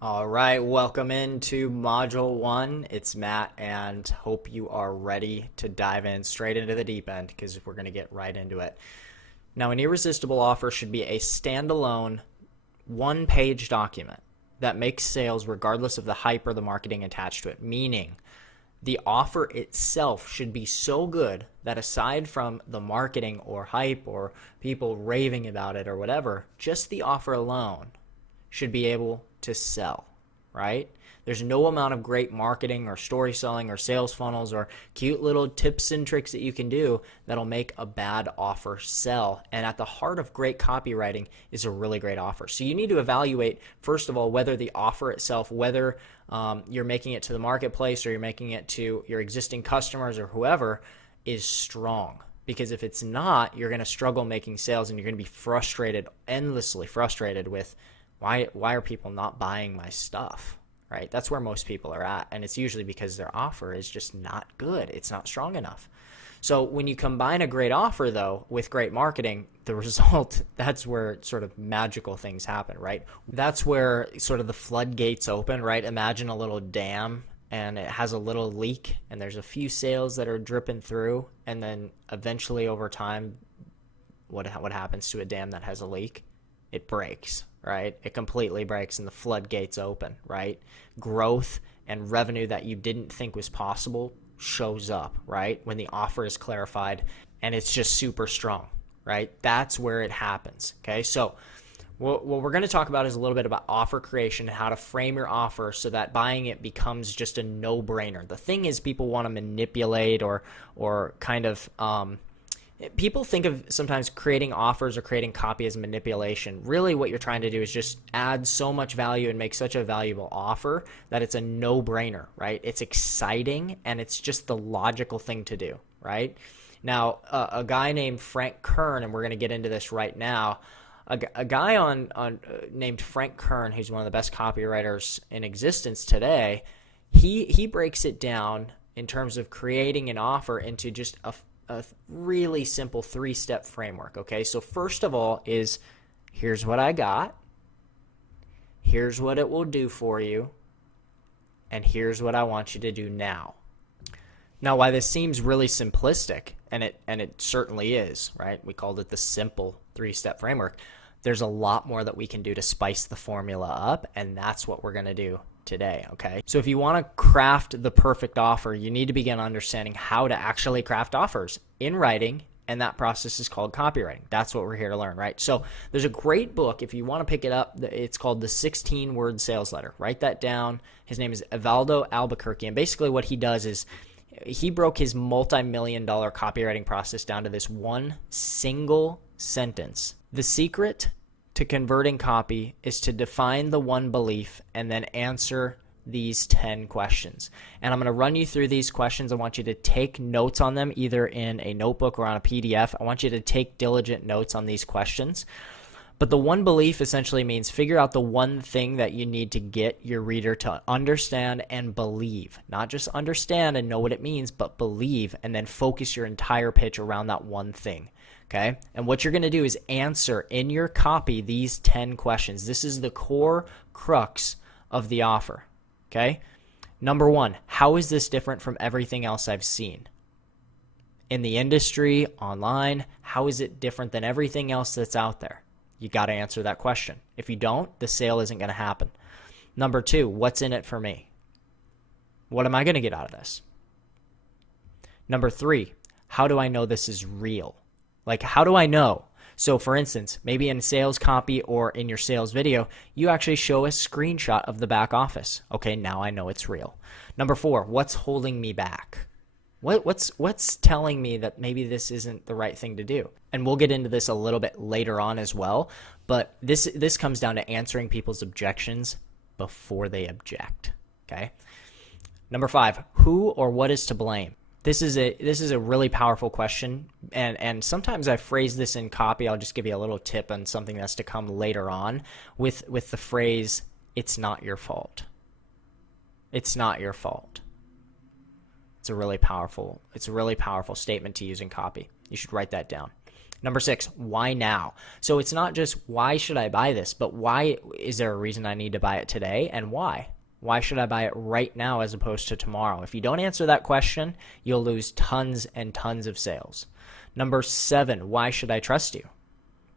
All right, welcome into Module 1. It's Matt, and hope you are ready to dive in straight into the deep end because we're going to get right into it. Now, an irresistible offer should be a standalone one-page document that makes sales regardless of the hype or the marketing attached to it, meaning the offer itself should be so good that aside from the marketing or hype or people raving about it or whatever, just the offer alone should be able to sell, right? There's no amount of great marketing or story selling or sales funnels or cute little tips and tricks that you can do that'll make a bad offer sell. And at the heart of great copywriting is a really great offer. So you need to evaluate, first of all, whether the offer itself, whether you're making it to the marketplace or you're making it to your existing customers or whoever, is strong. Because if it's not, you're going to struggle making sales and you're going to be frustrated, endlessly frustrated with why are people not buying my stuff, right? That's where most people are at. And it's usually because their offer is just not good. It's not strong enough. So when you combine a great offer, though, with great marketing, the result, that's where sort of magical things happen, right? That's where sort of the floodgates open, right? Imagine a little dam and it has a little leak and there's a few sales that are dripping through. And then eventually over time, what happens to a dam that has a leak? It breaks, right? It completely breaks and the floodgates open, right? Growth and revenue that you didn't think was possible shows up, right? When the offer is clarified and it's just super strong, right? That's where it happens, okay? So what we're going to talk about is a little bit about offer creation and how to frame your offer so that buying it becomes just a no-brainer. The thing is, people want to manipulate or kind of people think of sometimes creating offers or creating copy as manipulation. Really what you're trying to do is just add so much value and make such a valuable offer that it's a no-brainer, right? It's exciting and it's just the logical thing to do, right? Now, a guy named Frank Kern, and we're going to get into this right now, a guy named Frank Kern, who's one of the best copywriters in existence today, he breaks it down in terms of creating an offer into just a really simple 3-step framework, okay? So first of all is, here's what I got, here's what it will do for you, and here's what I want you to do now. Now, why this seems really simplistic, and it certainly is, right? We called it the simple 3-step framework. There's a lot more that we can do to spice the formula up, and that's what we're going to do today, okay? So if you want to craft the perfect offer, you need to begin understanding how to actually craft offers in writing, and that process is called copywriting. That's what we're here to learn, right? So there's a great book, if you want to pick it up, it's called The 16-Word Sales Letter. Write that down. His name is Evaldo Albuquerque, and basically what he does is he broke his multi-million-dollar copywriting process down to this one single sentence. The secret to converting copy is to define the one belief and then answer these 10 questions. And I'm going to run you through these questions. I want you to take notes on them, either in a notebook or on a PDF. I want you to take diligent notes on these questions. But the one belief essentially means figure out the one thing that you need to get your reader to understand and believe. Not just understand and know what it means, but believe, and then focus your entire pitch around that one thing. Okay? And what you're going to do is answer in your copy these 10 questions. This is the core crux of the offer. Okay? Number 1, how is this different from everything else I've seen? In the industry, online, how is it different than everything else that's out there? You got to answer that question. If you don't, the sale isn't going to happen. Number 2, what's in it for me? What am I going to get out of this? Number 3, how do I know this is real? Like, how do I know? So for instance, maybe in sales copy or in your sales video, you actually show a screenshot of the back office. Okay, now I know it's real. Number 4, what's holding me back? What's telling me that maybe this isn't the right thing to do? And we'll get into this a little bit later on as well, but this comes down to answering people's objections before they object, okay? Number 5, who or what is to blame? This is a really powerful question, and sometimes I phrase this in copy. I'll just give you a little tip on something that's to come later on with the phrase, it's not your fault. It's not your fault. It's a really powerful statement to use in copy. You should write that down. Number 6, why now? So it's not just why should I buy this, but why is there a reason I need to buy it today, and why? Why should I buy it right now as opposed to tomorrow? If you don't answer that question, you'll lose tons and tons of sales. Number 7, why should I trust you?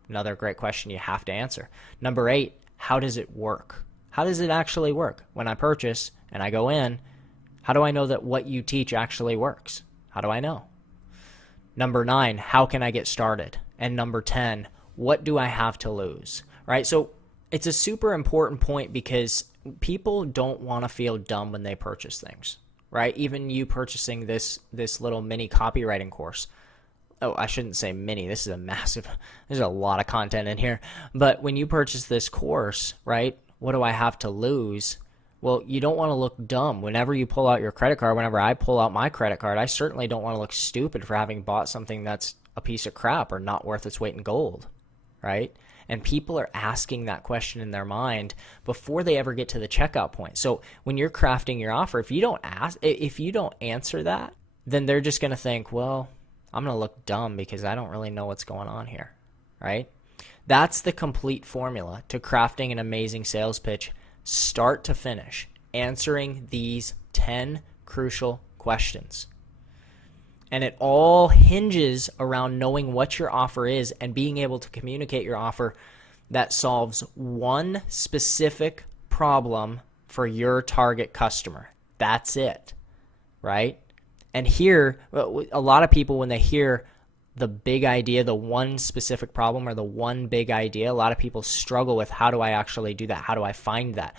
Another great question you have to answer. Number 8, how does it work? How does it actually work? When I purchase and I go in, how do I know that what you teach actually works? How do I know? Number 9, how can I get started? And number 10, what do I have to lose? Right? So it's a super important point because people don't want to feel dumb when they purchase things, right? Even you purchasing this little mini copywriting course. Oh, I shouldn't say mini. This is there's a lot of content in here. But when you purchase this course, right, what do I have to lose? Well, you don't want to look dumb. Whenever you pull out your credit card, whenever I pull out my credit card, I certainly don't want to look stupid for having bought something that's a piece of crap or not worth its weight in gold, right? And people are asking that question in their mind before they ever get to the checkout point. So when you're crafting your offer, if you don't answer that, then they're just going to think, well, I'm going to look dumb because I don't really know what's going on here, right? That's the complete formula to crafting an amazing sales pitch, start to finish, answering these 10 crucial questions. And it all hinges around knowing what your offer is and being able to communicate your offer that solves one specific problem for your target customer. That's it, right? And here, a lot of people, when they hear the big idea, the one specific problem or the one big idea, a lot of people struggle with, how do I actually do that? How do I find that?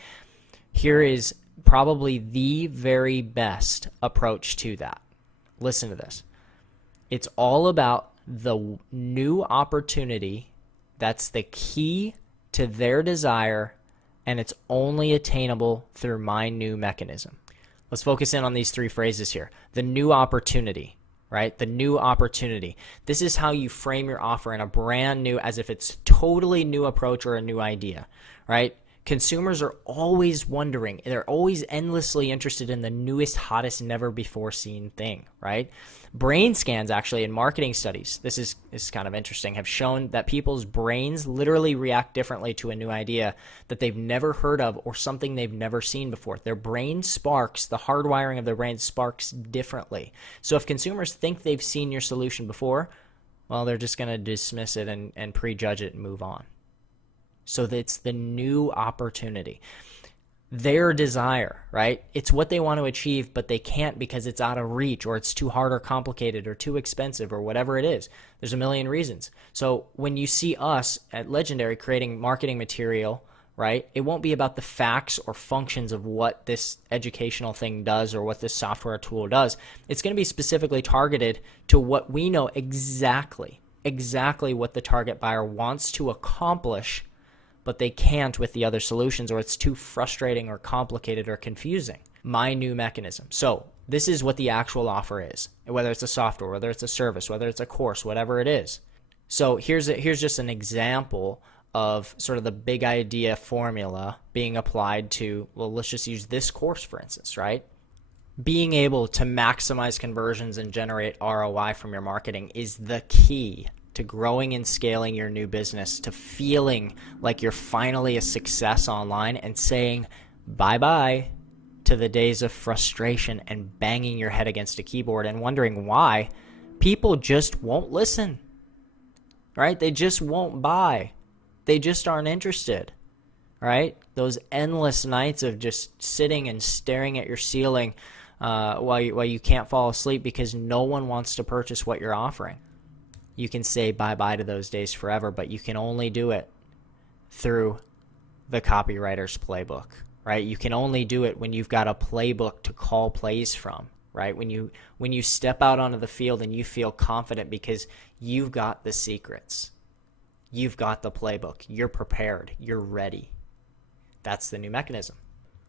Here is probably the very best approach to that. Listen to this. It's all about the new opportunity that's the key to their desire, and it's only attainable through my new mechanism. Let's focus in on these 3 phrases here. The new opportunity, right? The new opportunity. This is how you frame your offer in a brand new, as if it's totally new approach or a new idea, right? Consumers are always wondering, they're always endlessly interested in the newest, hottest, never before seen thing, right? Brain scans actually in marketing studies, this is kind of interesting, have shown that people's brains literally react differently to a new idea that they've never heard of or something they've never seen before. Their brain sparks, the hardwiring of their brain sparks differently. So if consumers think they've seen your solution before, well, they're just going to dismiss it and prejudge it and move on. So it's the new opportunity. Their desire, right? It's what they want to achieve, but they can't because it's out of reach, or it's too hard or complicated or too expensive or whatever it is. There's a million reasons. So when you see us at Legendary creating marketing material, right, it won't be about the facts or functions of what this educational thing does or what this software tool does. It's going to be specifically targeted to what we know exactly what the target buyer wants to accomplish, but they can't with the other solutions, or it's too frustrating or complicated or confusing. My new mechanism. So this is what the actual offer is, whether it's a software, whether it's a service, whether it's a course, whatever it is. So here's just an example of sort of the big idea formula being applied to, well, let's just use this course, for instance, right? Being able to maximize conversions and generate ROI from your marketing is the key to growing and scaling your new business, to feeling like you're finally a success online and saying bye-bye to the days of frustration and banging your head against a keyboard and wondering why people just won't listen, right? They just won't buy. They just aren't interested, right? Those endless nights of just sitting and staring at your ceiling while you can't fall asleep because no one wants to purchase what you're offering. You can say bye-bye to those days forever, but you can only do it through the copywriter's playbook, right? You can only do it when you've got a playbook to call plays from, right? When you step out onto the field and you feel confident because you've got the secrets. You've got the playbook. You're prepared. You're ready. That's the new mechanism.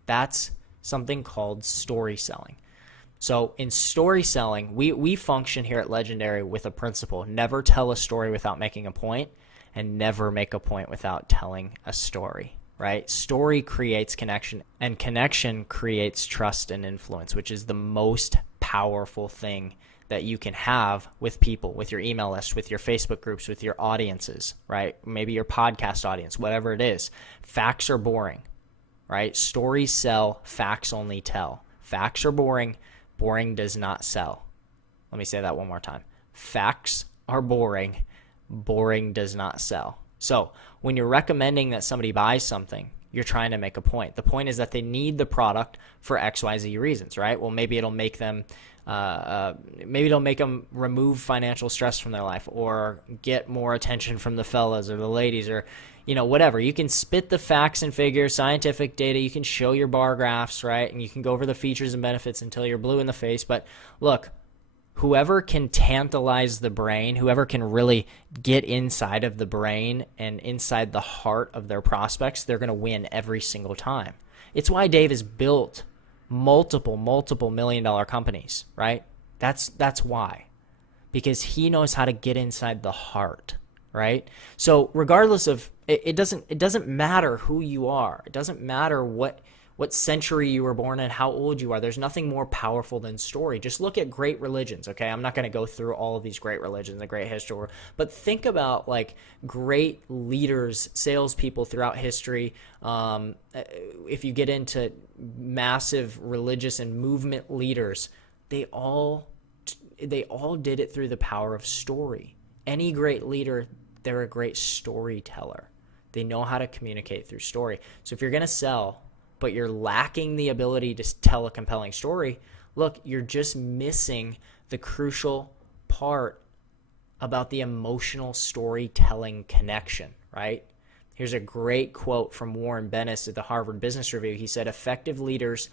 That's something called story selling. So in story selling, we function here at Legendary with a principle: never tell a story without making a point, and never make a point without telling a story, right? Story creates connection, and connection creates trust and influence, which is the most powerful thing that you can have with people, with your email list, with your Facebook groups, with your audiences, right? Maybe your podcast audience, whatever it is. Facts are boring, right? Stories sell, facts only tell. Facts are boring, boring does not sell. Let me say that one more time. Facts are boring, boring does not sell. So when you're recommending that somebody buys something, you're trying to make a point. The point is that they need the product for XYZ reasons, right? Well, maybe it'll make them remove financial stress from their life, or get more attention from the fellas or the ladies, or whatever. You can spit the facts and figures, scientific data. You can show your bar graphs, right? And you can go over the features and benefits until you're blue in the face. But look, whoever can tantalize the brain, whoever can really get inside of the brain and inside the heart of their prospects, they're going to win every single time. It's why Dave has built multiple $1-million companies, right? That's why. Because he knows how to get inside the heart, right? So regardless of, it doesn't matter who you are. It doesn't matter what century you were born in, how old you are. There's nothing more powerful than story. Just look at great religions, okay? I'm not going to go through all of these great religions and great history, but think about like great leaders, salespeople throughout history. If you get into massive religious and movement leaders, they all did it through the power of story. Any great leader, they're a great storyteller. They know how to communicate through story. So if you're going to sell, but you're lacking the ability to tell a compelling story, look, you're just missing the crucial part about the emotional storytelling connection, right? Here's a great quote from Warren Bennis at the Harvard Business Review. He said, "Effective leaders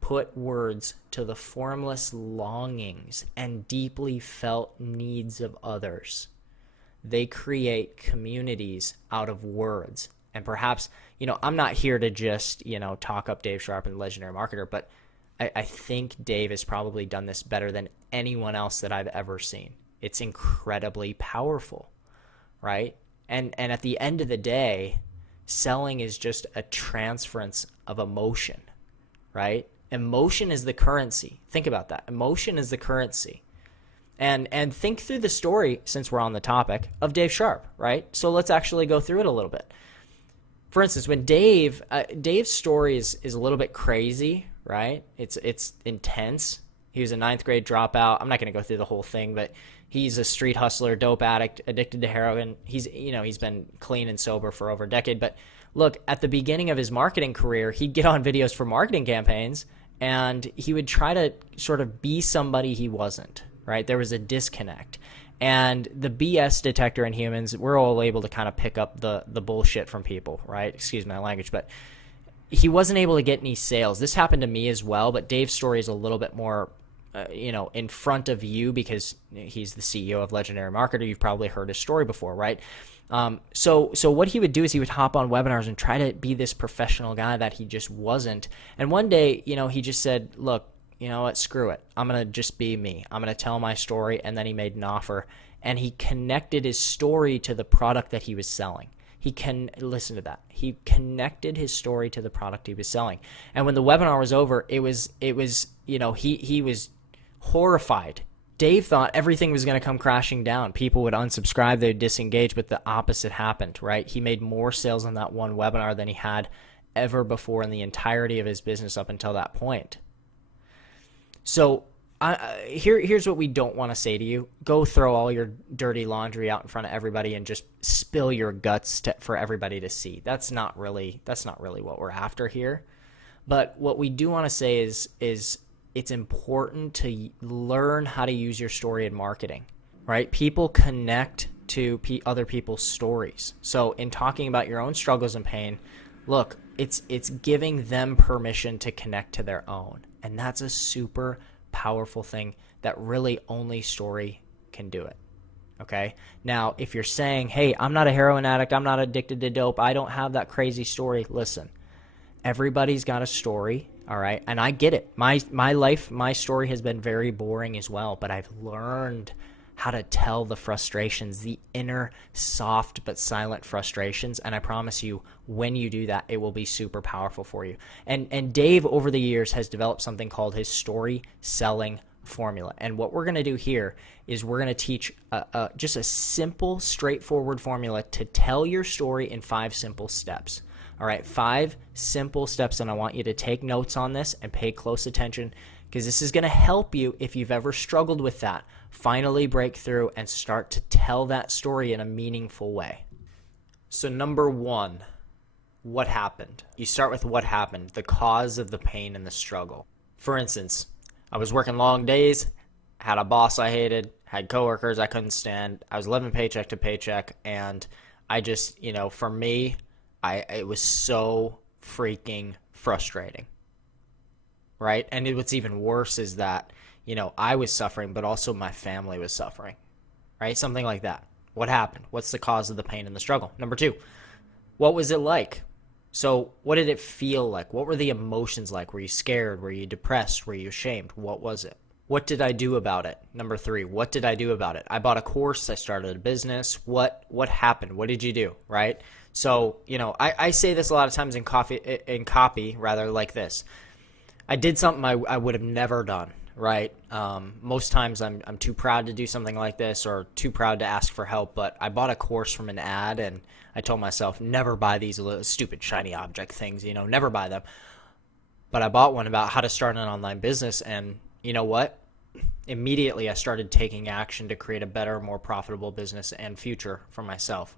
put words to the formless longings and deeply felt needs of others. They create communities out of words." And perhaps, I'm not here to just, talk up Dave Sharp and Legendary Marketer, but I think Dave has probably done this better than anyone else that I've ever seen. It's incredibly powerful, right? And at the end of the day, selling is just a transference of emotion, right? Emotion is the currency. Think about that. Emotion is the currency. And think through the story, since we're on the topic, of Dave Sharp, right? So let's actually go through it a little bit. For instance, when Dave's story is a little bit crazy, right? It's intense. He was a 9th grade dropout. I'm not going to go through the whole thing, but he's a street hustler, dope addict, addicted to heroin. He's been clean and sober for over a decade. But look, at the beginning of his marketing career, he'd get on videos for marketing campaigns, and he would try to sort of be somebody he wasn't, right? There was a disconnect. And the BS detector in humans, we're all able to kind of pick up the bullshit from people, right? Excuse my language, but he wasn't able to get any sales. This happened to me as well, but Dave's story is a little bit more, in front of you because he's the CEO of Legendary Marketer. You've probably heard his story before, right? So what he would do is he would hop on webinars and try to be this professional guy that he just wasn't. And one day, he just said, look, you know what, screw it. I'm going to just be me. I'm going to tell my story. And then he made an offer, and he connected his story to the product that he was selling. Listen to that. He connected his story to the product he was selling. And when the webinar was over, he was horrified. Dave thought everything was going to come crashing down. People would unsubscribe, they would disengage, but the opposite happened, right? He made more sales on that one webinar than he had ever before in the entirety of his business up until that point. So here's what we don't want to say to you. Go throw all your dirty laundry out in front of everybody and just spill your guts for everybody to see. That's not really what we're after here. But what we do want to say is it's important to learn how to use your story in marketing, right? People connect to other people's stories. So in talking about your own struggles and pain, look, it's giving them permission to connect to their own. And that's a super powerful thing that really only story can do it. Okay? Now, if you're saying, hey, I'm not a heroin addict, I'm not addicted to dope, I don't have that crazy story, listen, everybody's got a story, all right? And I get it. My life, my story has been very boring as well, but I've learned how to tell the frustrations, the inner soft but silent frustrations. And I promise you, when you do that, it will be super powerful for you. And Dave, over the years, has developed something called his story selling formula. And what we're going to do here is we're going to teach just a simple, straightforward formula to tell your story in 5 simple steps. All right, 5 simple steps, and I want you to take notes on this and pay close attention, because this is going to help you if you've ever struggled with that. Finally break through and start to tell that story in a meaningful way. So number 1, what happened? You start with what happened, the cause of the pain and the struggle. For instance, I was working long days, had a boss I hated, had coworkers I couldn't stand. I was living paycheck to paycheck, and I just, for me, it was so freaking frustrating, right? And what's even worse is that, I was suffering, but also my family was suffering, right? Something like that. What happened? What's the cause of the pain and the struggle? Number 2, what was it like? So what did it feel like? What were the emotions like? Were you scared? Were you depressed? Were you ashamed? What was it? What did I do about it? Number 3, what did I do about it? I bought a course. I started a business. What happened? What did you do, right? So, I say this a lot of times in copy, like this. I did something I would have never done, right? Most times I'm too proud to do something like this, or too proud to ask for help, but I bought a course from an ad, and I told myself, never buy these little stupid shiny object things, never buy them. But I bought one about how to start an online business, and you know what? Immediately I started taking action to create a better, more profitable business and future for myself.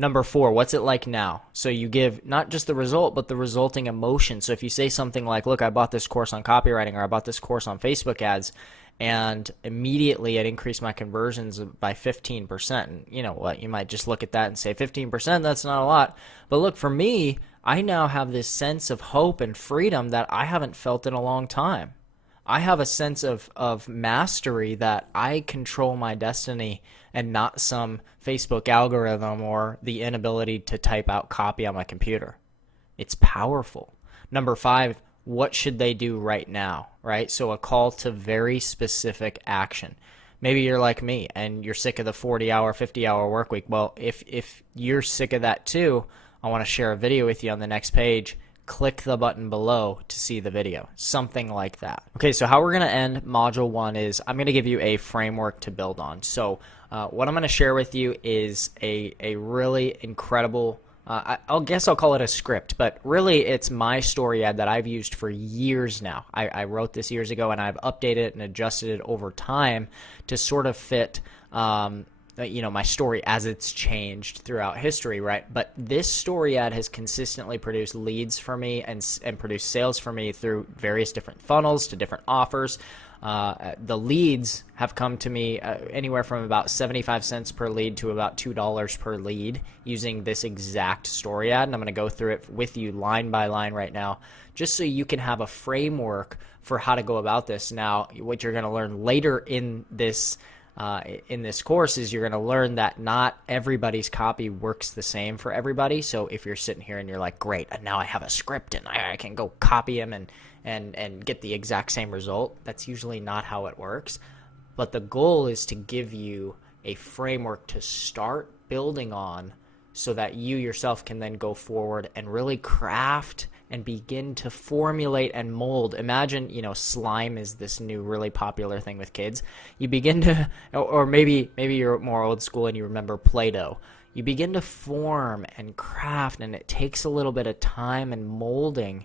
Number 4, what's it like now? So you give not just the result, but the resulting emotion. So if you say something like, look, I bought this course on copywriting, or I bought this course on Facebook ads, and immediately it increased my conversions by 15%. And you know what? You might just look at that and say 15%, that's not a lot. But look, for me, I now have this sense of hope and freedom that I haven't felt in a long time. I have a sense of mastery that I control my destiny and not some Facebook algorithm or the inability to type out copy on my computer. It's powerful. Number 5, what should they do right now, right? So a call to very specific action. Maybe you're like me and you're sick of the 40-hour, 50-hour work week. Well, if you're sick of that too, I want to share a video with you on the next page. Click the button below to see the video, something like that. Okay, so how we're going to end Module 1 is I'm going to give you a framework to build on. So what I'm going to share with you is a really incredible, I'll call it a script, but really it's my story ad that I've used for years now. I wrote this years ago, and I've updated it and adjusted it over time to sort of fit my story as it's changed throughout history, right? But this story ad has consistently produced leads for me and produced sales for me through various different funnels to different offers. The leads have come to me anywhere from about 75 cents per lead to about $2 per lead using this exact story ad. And I'm going to go through it with you line by line right now, just so you can have a framework for how to go about this. Now, what you're going to learn later in this course is you're going to learn that not everybody's copy works the same for everybody. So if you're sitting here and you're like, great, and now I have a script and I can go copy him and get the exact same result, that's usually not how it works. But the goal is to give you a framework to start building on so that you yourself can then go forward and really craft and begin to formulate and mold. Imagine, slime is this new really popular thing with kids. You begin to, or maybe you're more old school and you remember Play-Doh. You begin to form and craft, and it takes a little bit of time and molding,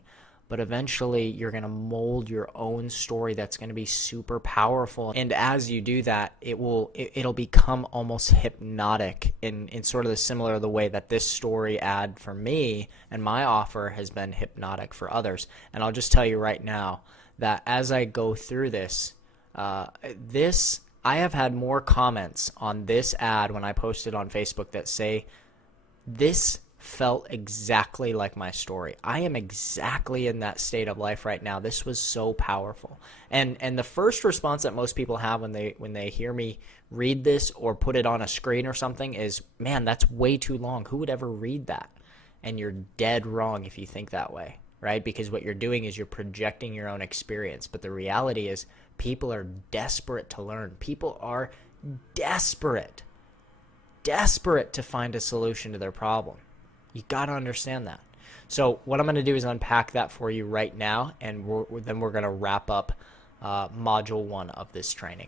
but eventually you're going to mold your own story that's going to be super powerful. And as you do that, it'll become almost hypnotic in sort of the way that this story ad for me and my offer has been hypnotic for others. And I'll just tell you right now that as I go through this, I have had more comments on this ad when I posted on Facebook that say, this felt exactly like my story. I am exactly in that state of life right now. This was so powerful. And the first response that most people have when they hear me read this or put it on a screen or something is, man, that's way too long. Who would ever read that? And you're dead wrong if you think that way, right? Because what you're doing is you're projecting your own experience. But the reality is people are desperate to learn. People are desperate to find a solution to their problem. You got to understand that. So what I'm going to do is unpack that for you right now, and then we're going to wrap up module 1 of this training.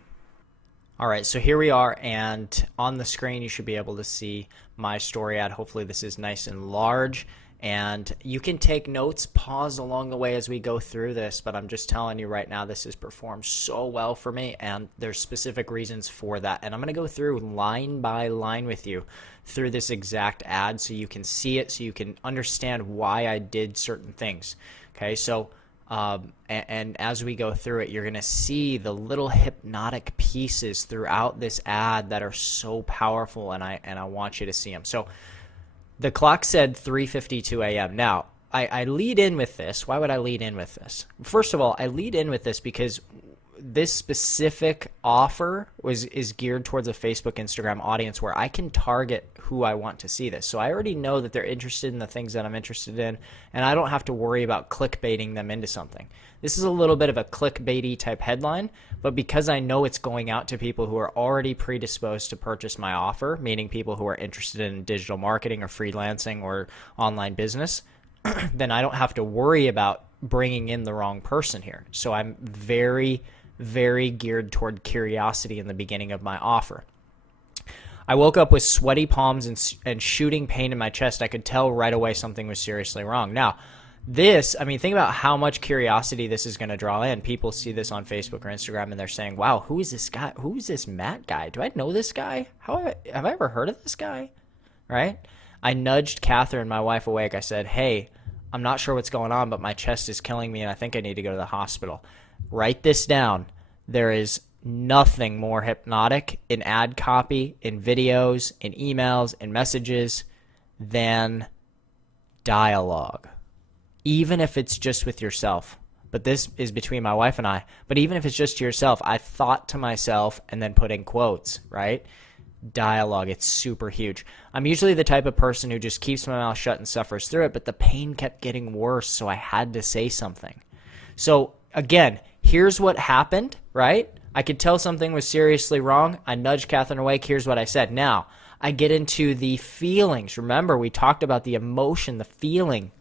All right, so here we are, and on the screen you should be able to see my story ad. Hopefully this is nice and large, and you can take notes, pause along the way as we go through this, but I'm just telling you right now this has performed so well for me, and there's specific reasons for that. And I'm going to go through line by line with you through this exact ad so you can see it, so you can understand why I did certain things. Okay, so and as we go through it, you're going to see the little hypnotic pieces throughout this ad that are so powerful, and I want you to see them. So the clock said 3:52 a.m. Now, I lead in with this. Why would I lead in with this? First of all, I lead in with this because this specific offer is geared towards a Facebook, Instagram audience where I can target who I want to see this. So I already know that they're interested in the things that I'm interested in, and I don't have to worry about clickbaiting them into something. This is a little bit of a clickbaity type headline, but because I know it's going out to people who are already predisposed to purchase my offer, meaning people who are interested in digital marketing or freelancing or online business, then I don't have to worry about bringing in the wrong person here. So I'm very, very geared toward curiosity in the beginning of my offer. I woke up with sweaty palms and shooting pain in my chest. I could tell right away something was seriously wrong. Now, think about how much curiosity this is going to draw in. People see this on Facebook or Instagram and they're saying, wow, who is this guy? Who is this Matt guy? Do I know this guy? Have I ever heard of this guy? Right? I nudged Catherine, my wife, awake. I said, hey, I'm not sure what's going on, but my chest is killing me and I think I need to go to the hospital. Write this down. There is nothing more hypnotic in ad copy, in videos, in emails, in messages than dialogue. Even if it's just with yourself. But this is between my wife and I. But even if it's just to yourself, I thought to myself and then put in quotes, right? Dialogue, it's super huge. I'm usually the type of person who just keeps my mouth shut and suffers through it, but the pain kept getting worse, so I had to say something. So again, here's what happened, right? I could tell something was seriously wrong. I nudged Catherine awake. Here's what I said. Now, I get into the feelings. Remember, we talked about the emotion, the feeling.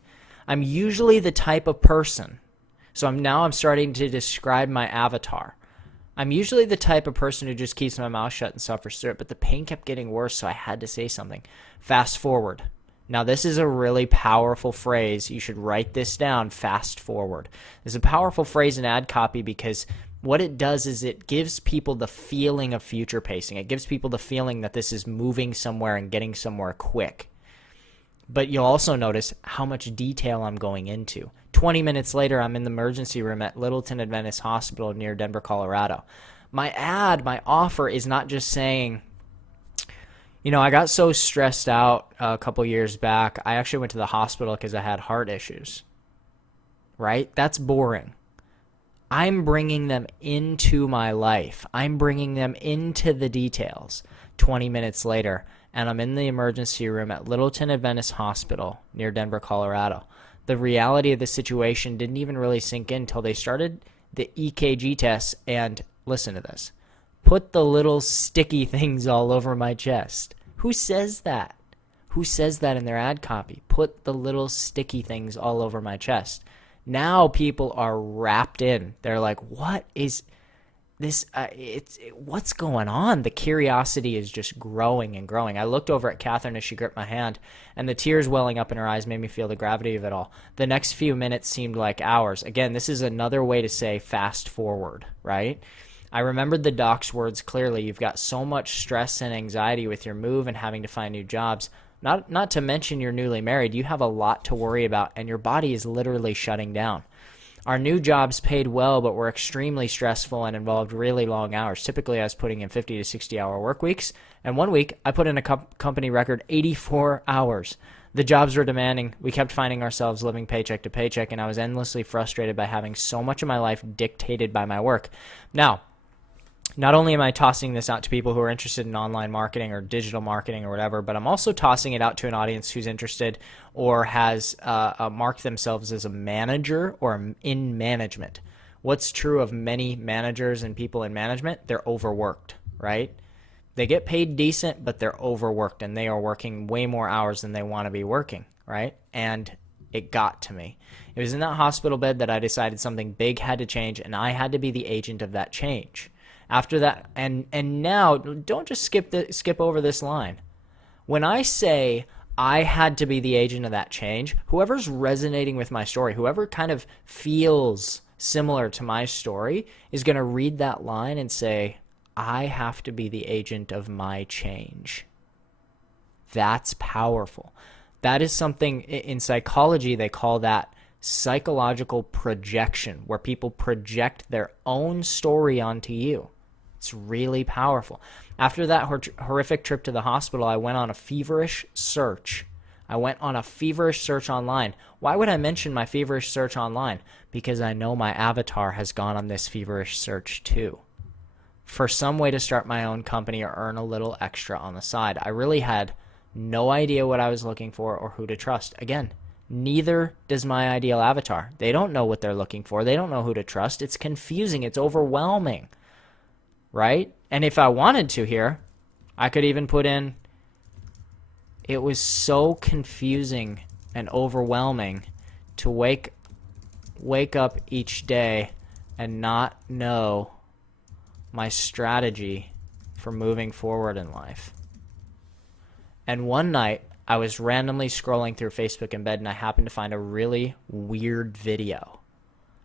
I'm usually the type of person. So I'm starting to describe my avatar. I'm usually the type of person who just keeps my mouth shut and suffers through it, but the pain kept getting worse, so I had to say something. Fast forward. Now, this is a really powerful phrase. You should write this down, fast forward. It's a powerful phrase in ad copy because what it does is it gives people the feeling of future pacing. It gives people the feeling that this is moving somewhere and getting somewhere quick. But you'll also notice how much detail I'm going into. 20 minutes later, I'm in the emergency room at Littleton Adventist Hospital near Denver, Colorado. My offer is not just saying, I got so stressed out a couple years back, I actually went to the hospital because I had heart issues. Right? That's boring. I'm bringing them into my life. I'm bringing them into the details 20 minutes later, and I'm in the emergency room at Littleton Adventist Hospital near Denver, Colorado. The reality of the situation didn't even really sink in until they started the EKG tests, and listen to this. Put the little sticky things all over my chest. Who says that? Who says that in their ad copy? Put the little sticky things all over my chest. Now people are wrapped in. They're like, what is this? What's going on? The curiosity is just growing and growing. I looked over at Catherine as she gripped my hand, and the tears welling up in her eyes made me feel the gravity of it all. The next few minutes seemed like hours. Again, this is another way to say fast forward, right? I remembered the doc's words clearly. You've got so much stress and anxiety with your move and having to find new jobs. Not to mention you're newly married. You have a lot to worry about, and your body is literally shutting down. Our new jobs paid well, but were extremely stressful and involved really long hours. Typically, I was putting in 50 to 60-hour work weeks, and one week I put in a company record 84 hours. The jobs were demanding. We kept finding ourselves living paycheck to paycheck, and I was endlessly frustrated by having so much of my life dictated by my work. Now, not only am I tossing this out to people who are interested in online marketing or digital marketing or whatever, but I'm also tossing it out to an audience who's interested or has marked themselves as a manager or in management. What's true of many managers and people in management? They're overworked, right? They get paid decent, but they're overworked, and they are working way more hours than they want to be working, right? And It got to me. It was in that hospital bed that I decided something big had to change, and I had to be the agent of that change. After that, and now, don't just skip over this line. When I say I had to be the agent of that change, whoever's resonating with my story, whoever kind of feels similar to my story, is going to read that line and say, I have to be the agent of my change. That's powerful. That is something in psychology, they call that psychological projection, where people project their own story onto you. It's really powerful. After that horrific trip to the hospital, I went on a feverish search. Online. Why would I mention my feverish search online? Because I know my avatar has gone on this feverish search too, for some way to start my own company or earn a little extra on the side. I really had no idea what I was looking for or who to trust. Again, neither does my ideal avatar. They don't know what they're looking for. They don't know who to trust. It's confusing. It's overwhelming, right? And if I wanted to here, I could even put in, it was so confusing and overwhelming to wake up each day and not know my strategy for moving forward in life. And one night, I was randomly scrolling through Facebook in bed, and I happened to find a really weird video.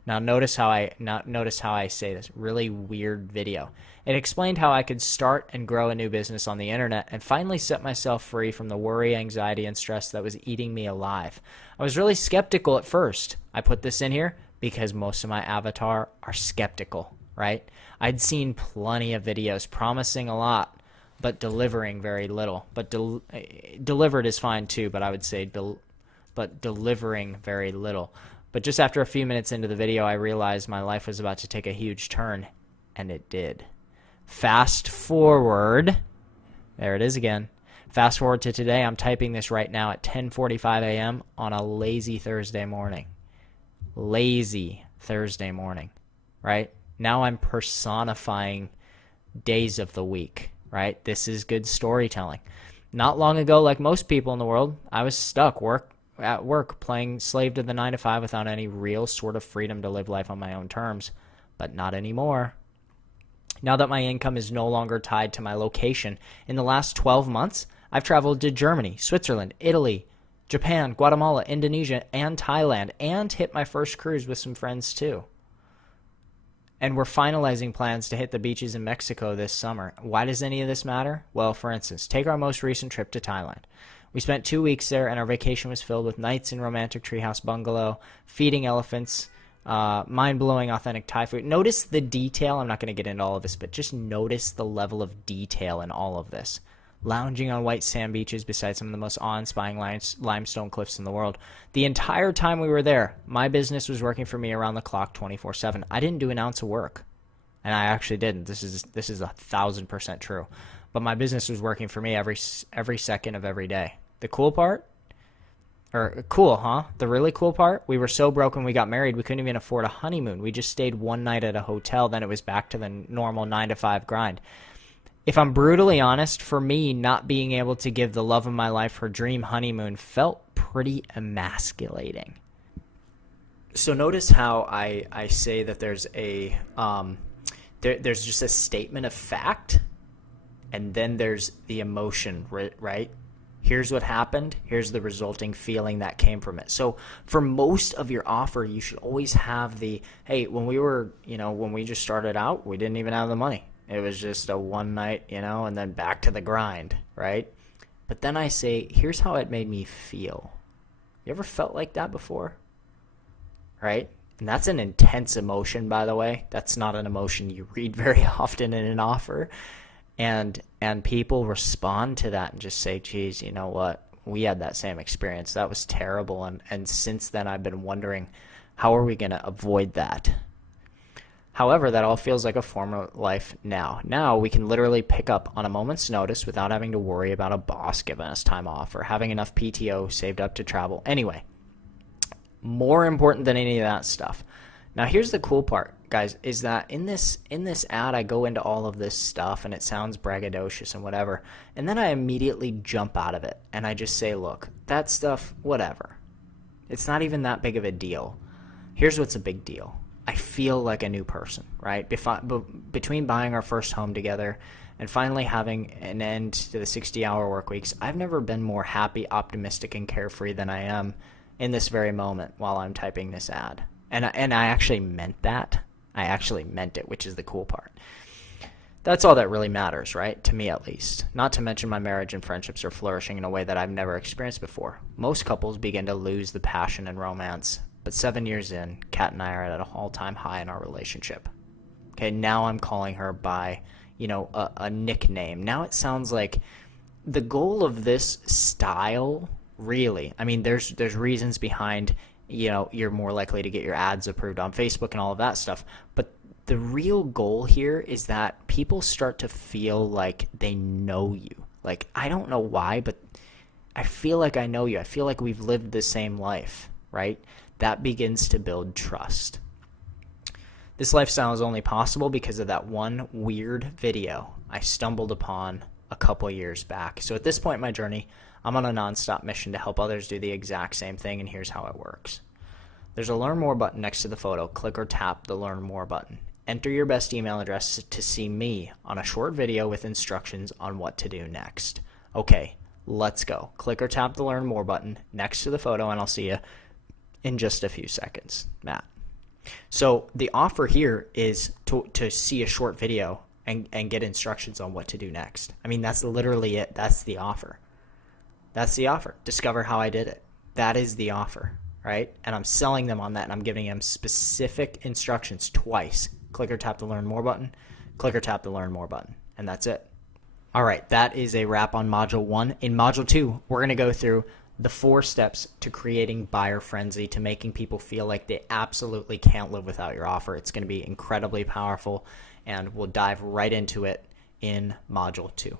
Now notice how I say this, really weird video. It explained how I could start and grow a new business on the internet and finally set myself free from the worry, anxiety, and stress that was eating me alive. I was really skeptical at first. I put this in here because most of my avatar are skeptical, right? I'd seen plenty of videos promising a lot, but delivering very little. But delivered is fine too, but I would say but delivering very little. But just after a few minutes into the video, I realized my life was about to take a huge turn, and it did. Fast forward. There it is again. Fast forward to today. I'm typing this right now at 10:45 a.m. on a lazy Thursday morning. Lazy Thursday morning, right? Now I'm personifying days of the week, right? This is good storytelling. Not long ago, like most people in the world, I was stuck at work playing slave to the 9-to-5 without any real sort of freedom to live life on my own terms. But not anymore. Now that my income is no longer tied to my location, in the last 12 months, I've traveled to Germany, Switzerland, Italy, Japan, Guatemala, Indonesia, and Thailand, and hit my first cruise with some friends too. And we're finalizing plans to hit the beaches in Mexico this summer. Why does any of this matter? Well, for instance, take our most recent trip to Thailand. We spent 2 weeks there, and our vacation was filled with nights in romantic treehouse bungalow, feeding elephants, mind-blowing authentic Thai food. Notice the detail. I'm not going to get into all of this, but just notice the level of detail in all of this. Lounging on white sand beaches beside some of the most awe-inspiring limestone cliffs in the world. The entire time we were there, my business was working for me around the clock 24/7. I didn't do an ounce of work, and I actually didn't. This is 1,000% true. But my business was working for me every second of every day. The cool part, or cool, huh? The really cool part, we were so broke when we got married, we couldn't even afford a honeymoon. We just stayed one night at a hotel, then it was back to the normal 9-to-5 grind. If I'm brutally honest, for me, not being able to give the love of my life her dream honeymoon felt pretty emasculating. So notice how I say that there's there's just a statement of fact, and then there's the emotion, right? Here's what happened. Here's the resulting feeling that came from it. So for most of your offer, you should always have hey, when we just started out, we didn't even have the money. It was just a one night, and then back to the grind, right? But then I say, here's how it made me feel. You ever felt like that before? Right? And that's an intense emotion, by the way. That's not an emotion you read very often in an offer. And people respond to that and just say, geez, you know what? We had that same experience. That was terrible. And since then, I've been wondering, how are we going to avoid that? However, that all feels like a form of life now. Now we can literally pick up on a moment's notice without having to worry about a boss giving us time off or having enough PTO saved up to travel. Anyway, more important than any of that stuff. Now here's the cool part, guys, is that in this ad I go into all of this stuff and it sounds braggadocious and whatever, and then I immediately jump out of it and I just say, look, that stuff, whatever. It's not even that big of a deal. Here's what's a big deal. I feel like a new person, right? Between buying our first home together and finally having an end to the 60-hour work weeks, I've never been more happy, optimistic, and carefree than I am in this very moment while I'm typing this ad. And I actually meant that. I actually meant it, which is the cool part. That's all that really matters, right? To me, at least. Not to mention my marriage and friendships are flourishing in a way that I've never experienced before. Most couples begin to lose the passion and romance. But 7 years in, Kat and I are at an all-time high in our relationship. Okay, now I'm calling her by, a nickname. Now it sounds like the goal of this style, really, I mean, there's reasons behind, you're more likely to get your ads approved on Facebook and all of that stuff. But the real goal here is that people start to feel like they know you. Like, I don't know why, but I feel like I know you. I feel like we've lived the same life, right? That begins to build trust. This lifestyle is only possible because of that one weird video I stumbled upon a couple years back. So at this point in my journey, I'm on a nonstop mission to help others do the exact same thing, and here's how it works. There's a Learn More button next to the photo. Click or tap the Learn More button. Enter your best email address to see me on a short video with instructions on what to do next. Okay, let's go. Click or tap the Learn More button next to the photo, and I'll see you in just a few seconds, Matt. So the offer here is to see a short video and get instructions on what to do next. I mean, that's literally it. That's the offer. That's the offer. Discover how I did it. That is the offer, right? And I'm selling them on that, and I'm giving them specific instructions twice. Click or tap the Learn More button. Click or tap the Learn More button. And that's it. All right, that is a wrap on Module 1. In Module 2, we're going to go through the 4 steps to creating buyer frenzy, to making people feel like they absolutely can't live without your offer. It's going to be incredibly powerful, and we'll dive right into it in Module 2.